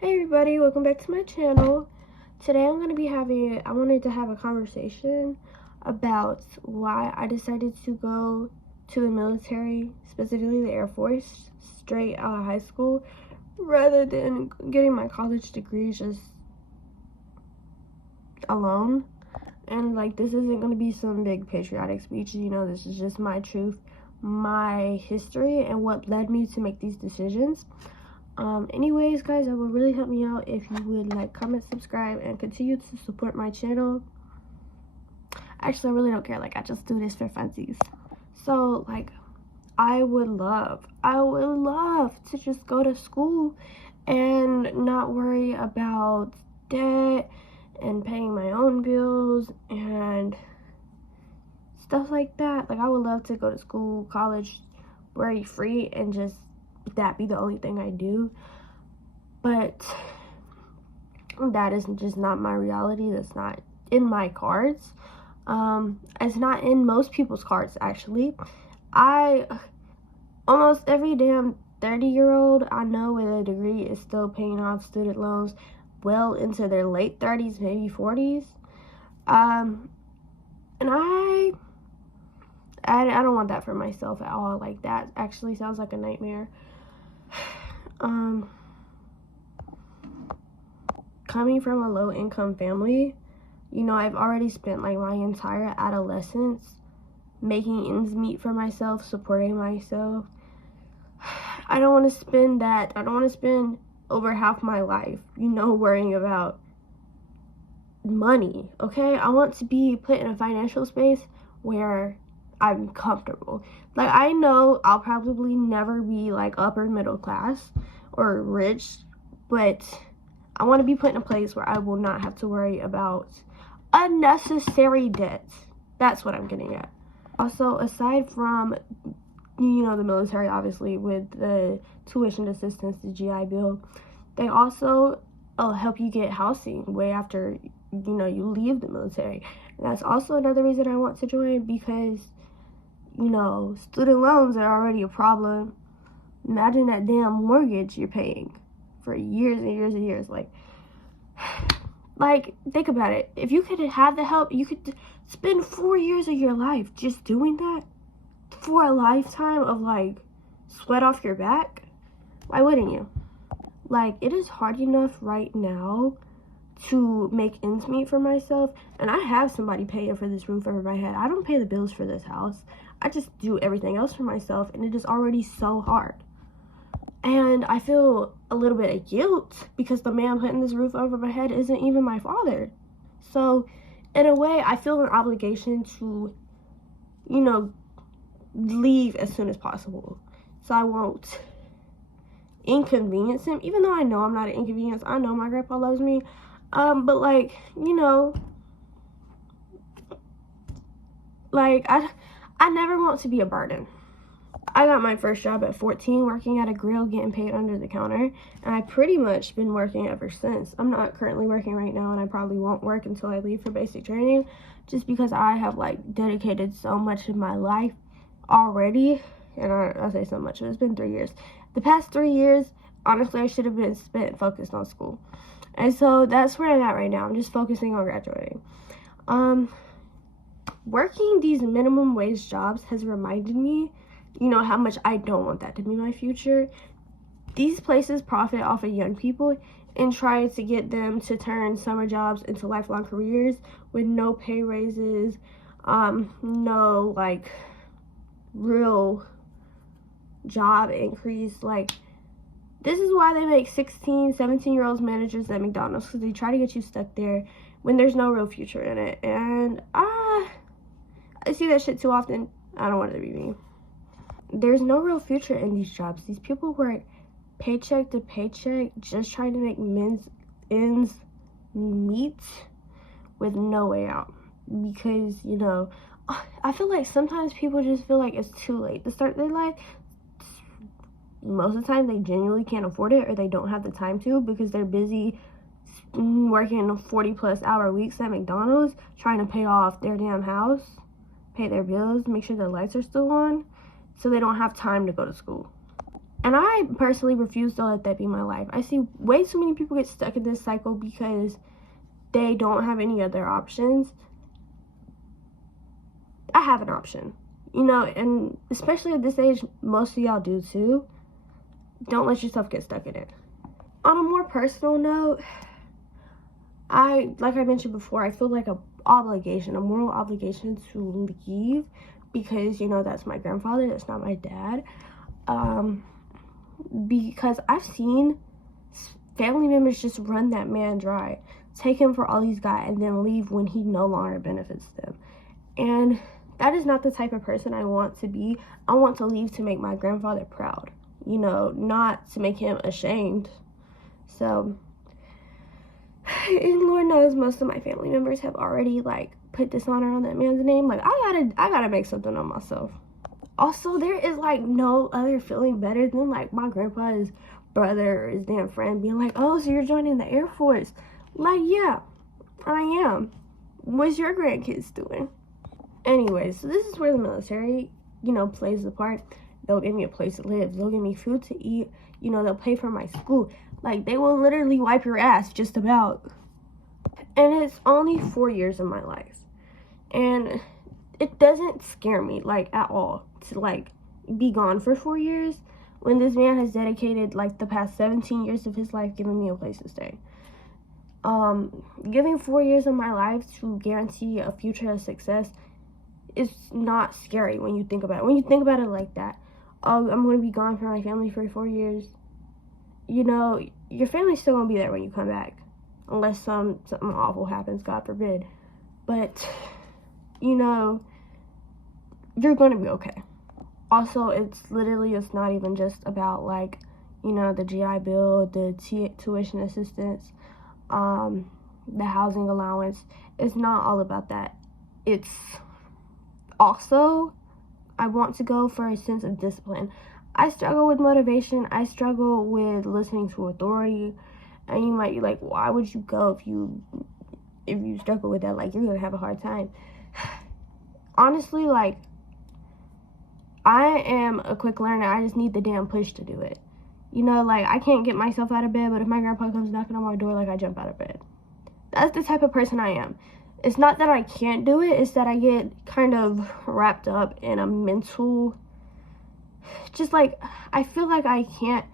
Hey everybody, welcome back to my channel. Today I wanted to have a conversation about why I decided to go to the military, specifically the Air Force, straight out of high school, rather than getting my college degree just alone. And this isn't going to be some big patriotic speech, this is just my truth, my history, and what led me to make these decisions. Anyways, guys, it would really help me out if you would like, comment, subscribe, and continue to support my channel. Actually, I really don't care. I just do this for funsies. So, I would love to just go to school and not worry about debt and paying my own bills and stuff like that. I would love to go to school, college, worry free, and just that be the only thing I do. But that is just not my reality. That's not in my cards. It's not in most people's cards, actually. Almost every damn 30-year-old I know with a degree is still paying off student loans well into their late 30s, maybe 40s. And I don't want that for myself at all. That actually sounds like a nightmare. Coming from a low-income family, I've already spent my entire adolescence making ends meet for myself, supporting myself. I don't want to spend over half my life, worrying about money, okay? I want to be put in a financial space where I'm comfortable. I know I'll probably never be upper middle class or rich, but I want to be put in a place where I will not have to worry about unnecessary debt. That's what I'm getting at. Also, aside from, the military, obviously, with the tuition assistance, the GI Bill, they also help you get housing way after, you leave the military. And that's also another reason I want to join, because, student loans are already a problem. Imagine that damn mortgage you're paying for years and years and years. Think about it. If you could have the help, you could spend 4 years of your life just doing that for a lifetime of sweat off your back. Why wouldn't you? It is hard enough right now to make ends meet for myself, and I have somebody paying for this roof over my head. I don't pay the bills for this house. I just do everything else for myself, and it is already so hard. And I feel a little bit of guilt because the man putting this roof over my head isn't even my father. So, in a way, I feel an obligation to, leave as soon as possible. So I won't inconvenience him, even though I know I'm not an inconvenience. I know my grandpa loves me. But I never want to be a burden. I got my first job at 14 working at a grill, getting paid under the counter, and I pretty much been working ever since. I'm not currently working right now, and I probably won't work until I leave for basic training, just because I have dedicated so much of my life already. And I say so much, it's been 3 years. The past 3 years, honestly, I should have been spent focused on school. And so that's where I'm at right now. I'm just focusing on graduating. Working these minimum wage jobs has reminded me, how much I don't want that to be my future. These places profit off of young people and try to get them to turn summer jobs into lifelong careers with no pay raises, no real job increase. This is why they make 16, 17-year-olds managers at McDonald's, because they try to get you stuck there when there's no real future in it. And I see that shit too often. I don't want it to be me. There's no real future in these jobs. These people work paycheck to paycheck, just trying to make ends meet with no way out. Because, I feel like sometimes people just feel like it's too late to start their life. Most of the time, they genuinely can't afford it, or they don't have the time to, because they're busy working 40-plus hour weeks at McDonald's, trying to pay off their damn house, pay their bills, make sure their lights are still on, so they don't have time to go to school. And I personally refuse to let that be my life. I see way too many people get stuck in this cycle because they don't have any other options. I have an option, you know, and especially at this age, most of y'all do too. Don't let yourself get stuck in it. On a more personal note, like I mentioned before, I feel like a moral obligation to leave because, you know, that's my grandfather, that's not my dad. Because I've seen family members just run that man dry, take him for all he's got, and then leave when he no longer benefits them. And that is not the type of person I want to be. I want to leave to make my grandfather proud, you know, not to make him ashamed. So, and Lord knows most of my family members have already, like, put dishonor on that man's name. Like, I gotta make something on myself. Also, there is, like, no other feeling better than, like, my grandpa's brother or his damn friend being like, oh, so you're joining the Air Force. Like, yeah, I am. What's your grandkids doing? Anyway, so this is where the military, you know, plays the part. They'll give me a place to live. They'll give me food to eat. You know, they'll pay for my school. Like, they will literally wipe your ass just about. And it's only 4 years of my life. And it doesn't scare me, like, at all to, like, be gone for 4 years when this man has dedicated, like, the past 17 years of his life giving me a place to stay. Giving 4 years of my life to guarantee a future of success is not scary when you think about it. When you think about it like that, oh, I'm going to be gone from my family for 4 years. You know, your family's still going to be there when you come back. Unless something awful happens, God forbid. But, you know, you're going to be okay. Also, it's not even just about, like, you know, the GI Bill, the tuition assistance, the housing allowance. It's not all about that. It's also, I want to go for a sense of discipline. I struggle with motivation. I struggle with listening to authority. And you might be like, why would you go if you struggle with that? Like, you're going to have a hard time. Honestly, like, I am a quick learner. I just need the damn push to do it. You know, like, I can't get myself out of bed, but if my grandpa comes knocking on my door, like, I jump out of bed. That's the type of person I am. It's not that I can't do it. It's that I get kind of wrapped up in a mental, just like, I feel like I can't.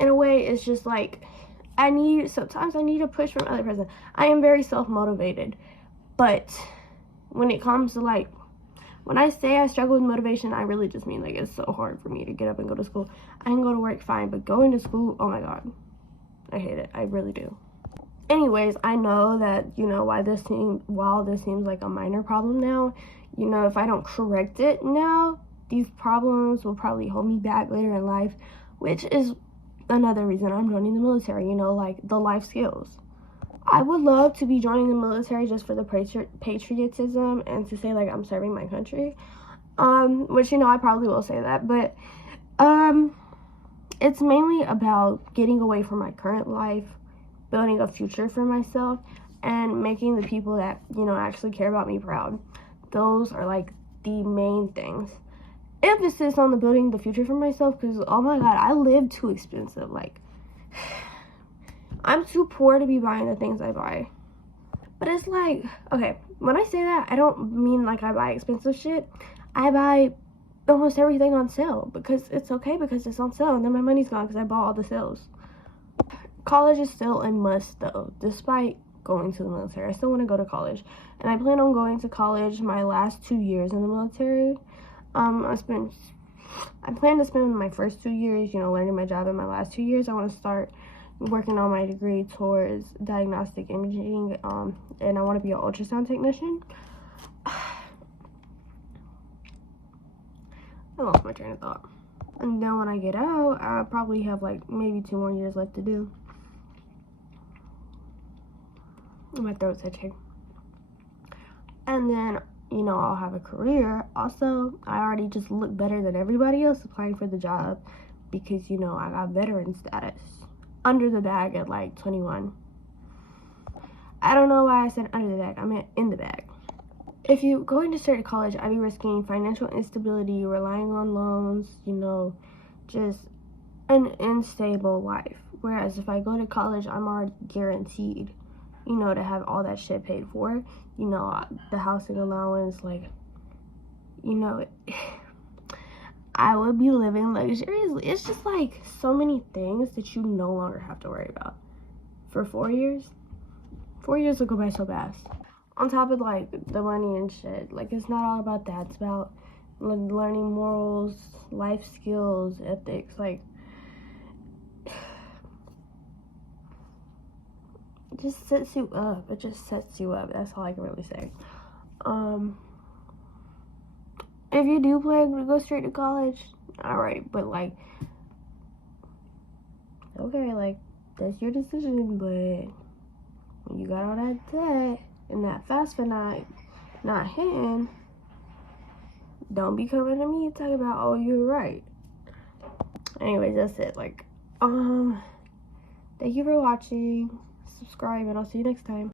In a way, it's just like, sometimes I need a push from another person. I am very self-motivated. But when it comes to, like, when I say I struggle with motivation, I really just mean, like, it's so hard for me to get up and go to school. I can go to work fine, but going to school, oh my God. I hate it. I really do. Anyways, I know that, you know, while this seems like a minor problem now, you know, if I don't correct it now, these problems will probably hold me back later in life, which is another reason I'm joining the military, you know, like, the life skills. I would love to be joining the military just for the patriotism and to say, like, I'm serving my country, which, you know, I probably will say that, but it's mainly about getting away from my current life, building a future for myself, and making the people that, you know, actually care about me proud. Those are, like, the main things. Emphasis on the building the future for myself, because, oh my God, I live too expensive. Like, I'm too poor to be buying the things I buy. But it's like, okay, when I say that, I don't mean like I buy expensive shit. I buy almost everything on sale because it's okay, because it's on sale, and then my money's gone because I bought all the sales. College is still a must, though, despite going to the military. I still want to go to college, and I plan on going to college my last 2 years in the military. I plan to spend my first 2 years, you know, learning my job, and my last 2 years I want to start working on my degree towards diagnostic imaging, and I want to be an ultrasound technician. I lost my train of thought. And then when I get out, I probably have like maybe 2 more years left to do. My throat's itching. And then, you know, I'll have a career. Also, I already just look better than everybody else applying for the job because, you know, I got veteran status under the bag at like 21. I don't know why I said under the bag. I meant in the bag. if you go into straight to college, I'd be risking financial instability, relying on loans, you know, just an unstable life. Whereas if I go to college, I'm already guaranteed, you know, to have all that shit paid for. You know, the housing allowance, like, you know, I would be living luxuriously. It's just like so many things that you no longer have to worry about. For 4 years, 4 years will go by so fast. On top of like the money and shit, like it's not all about that. It's about learning morals, life skills, ethics. Like, it just sets you up. It just sets you up. That's all I can really say. If you do plan to go straight to college, alright, but like, okay, like, that's your decision, but when you got all that debt and that FAFSA not hitting, don't be coming to me and talking about, oh, you're right. Anyways, that's it. Like, thank you for watching. Subscribe, and I'll see you next time.